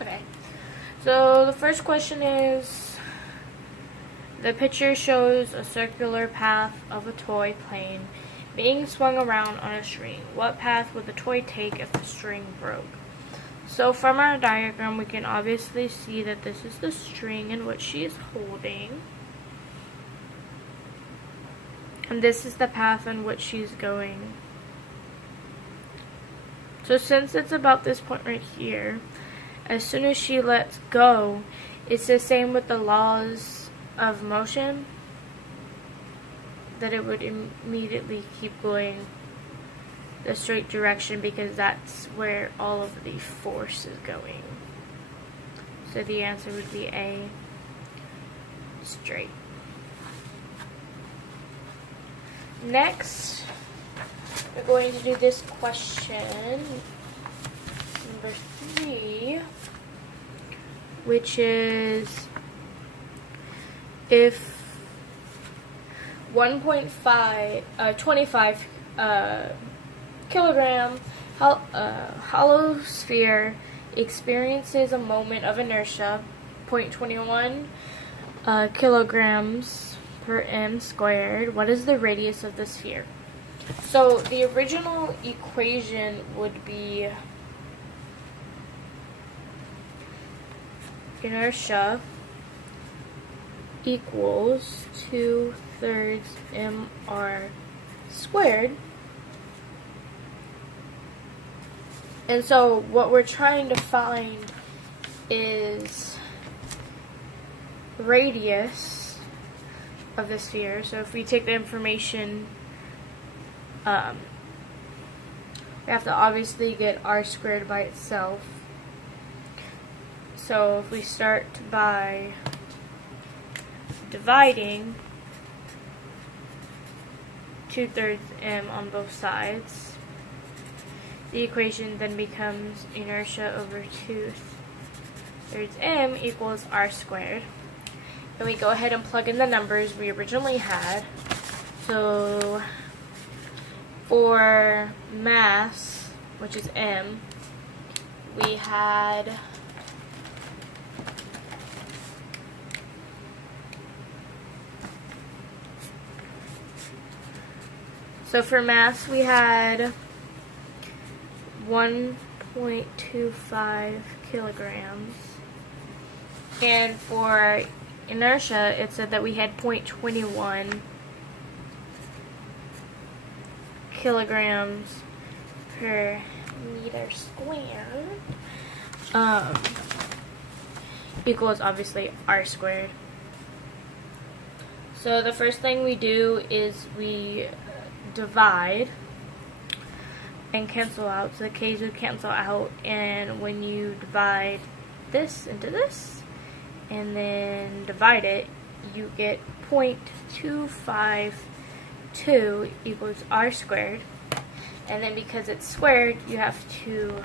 Okay, so the first question is, the picture shows a circular path of a toy plane being swung around on a string. What path would the toy take if the string broke? So from our diagram, we can obviously see that this is the string in which she is holding. And this is the path on which she's going. So since it's about this point right here, as soon as she lets go, it's the same with the laws of motion, that it would immediately keep going the straight direction because that's where all of the force is going. So the answer would be A, straight. Next, we're going to do this question, number 3, which is, if 25 kilogram hollow sphere experiences a moment of inertia, 0.21 kilograms per m squared, what is the radius of the sphere? So the original equation would be inertia equals 2/3 mr squared. And so what we're trying to find is radius of the sphere. So if we take the information, we have to obviously get r squared by itself. So if we start by dividing 2/3 m on both sides, the equation then becomes inertia over 2/3 m equals r squared. And we go ahead and plug in the numbers we originally had. So for mass, which is m, we had So for mass, we had 1.25 kilograms. And for inertia, it said that we had 0.21 kilograms per meter squared. Equals, obviously, r squared. So the first thing we do is we divide and cancel out. So the k's would cancel out, and when you divide this into this and then divide it, you get 0.252 equals r squared. And then because it's squared, you have to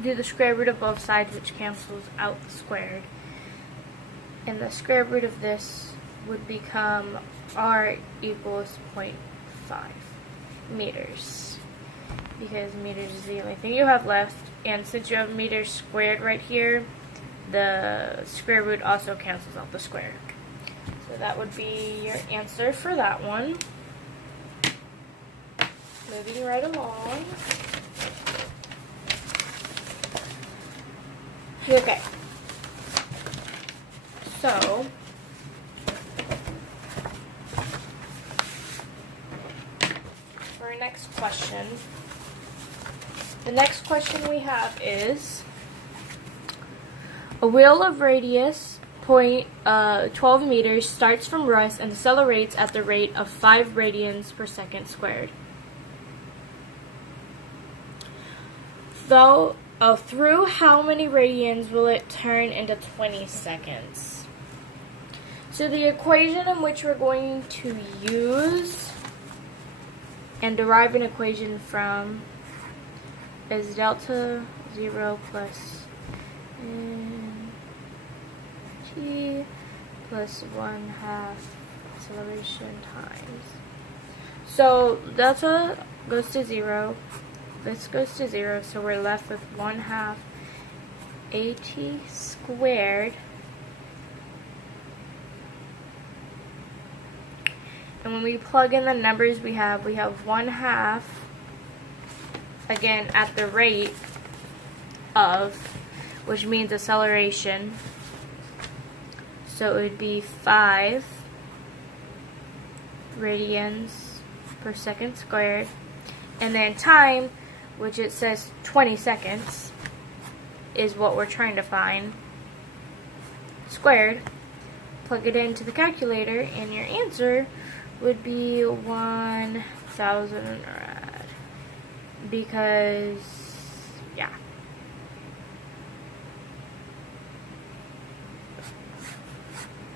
do the square root of both sides, which cancels out the squared. And the square root of this would become r equals 0.5 meters, because meters is the only thing you have left. And since you have meters squared right here, the square root also cancels out the square. So that would be your answer for that one. Moving right along. Okay. So for our next question, the next question we have is, a wheel of radius 12 meters starts from rest and accelerates at the rate of 5 radians per second squared. Through how many radians will it turn into 20 seconds? So the equation in which we're going to use and derive an equation from is delta 0 plus t plus 1/2 acceleration times. So delta goes to 0, this goes to 0, so we're left with 1/2 AT squared. And when we plug in the numbers we have 1/2, again, at the rate of, which means acceleration. So it would be 5 radians per second squared. And then time, which it says 20 seconds, is what we're trying to find, squared. Plug it into the calculator, and your answer would be 1,000 rad. Because, yeah.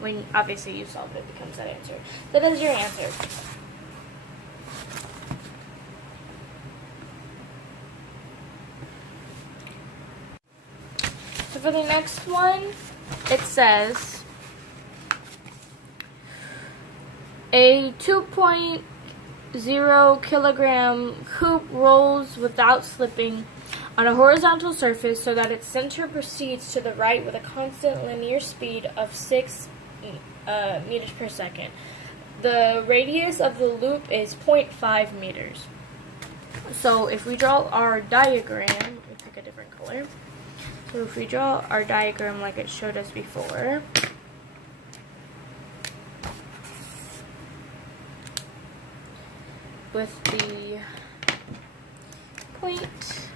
When obviously you solve it, it becomes that answer. So that is your answer. So for the next one, it says a 2.0 kilogram cube rolls without slipping on a horizontal surface so that its center proceeds to the right with a constant linear speed of 6 meters per second. The radius of the loop is 0.5 meters. So if we draw our diagram, let me pick a different color. So if we draw our diagram like it showed us before, with the point,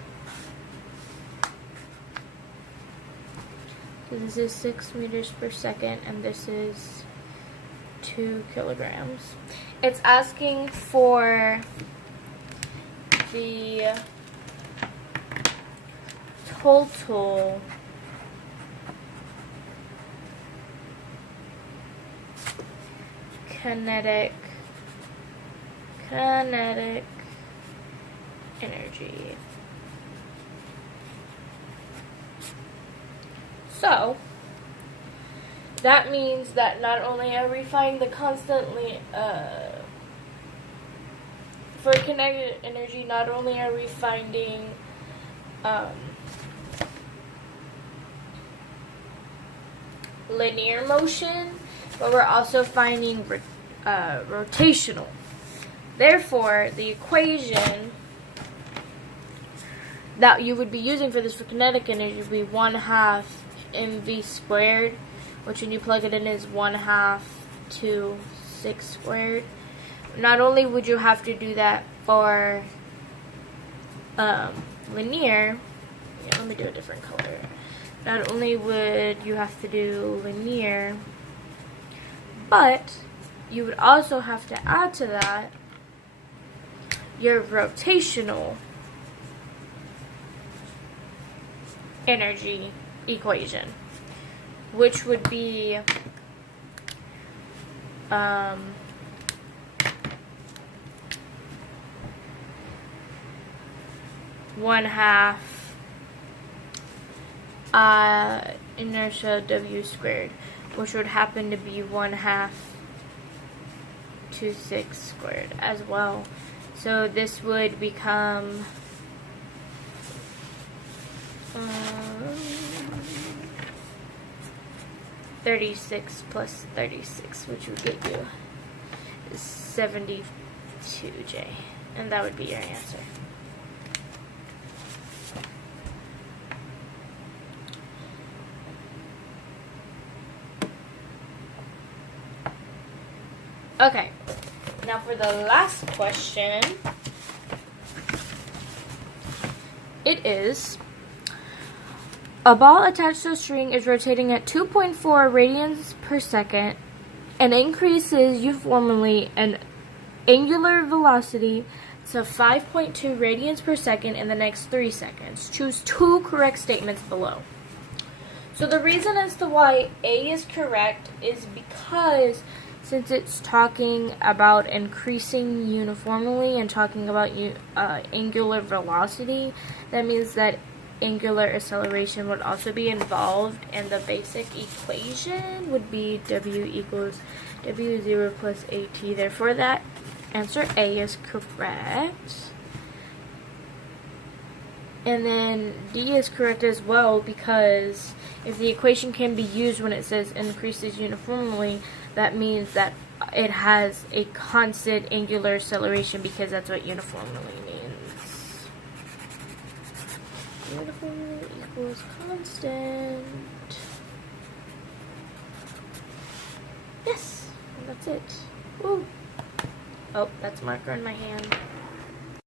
so this is 6 meters per second and this is 2 kilograms. It's asking for the total kinetic energy. So that means that not only are we finding the constantly for kinetic energy, not only are we finding linear motion, but we're also finding rotational. Therefore, the equation that you would be using for this for kinetic energy would be 1/2 mv squared, which when you plug it in is 1/2 to 6 squared. Not only would you have to do that for linear, yeah, let me do a different color. Not only would you have to do linear, but you would also have to add to that your rotational energy equation, which would be 1/2 inertia W squared, which would happen to be 1/2 to 6 squared as well. So this would become 36 plus 36, which would get you 72J, and that would be your answer. Okay, now for the last question, it is, a ball attached to a string is rotating at 2.4 radians per second and increases uniformly in angular velocity to 5.2 radians per second in the next 3 seconds. Choose 2 correct statements below. So the reason as to why A is correct is because since it's talking about increasing uniformly and talking about angular velocity, that means that angular acceleration would also be involved, and the basic equation would be W equals W0 plus AT. Therefore, that answer A is correct. And then D is correct as well, because if the equation can be used when it says increases uniformly, that means that it has a constant angular acceleration, because that's what uniformly means. Uniformly equals constant. Yes, and that's it. Woo. Oh, that's marker in my hand.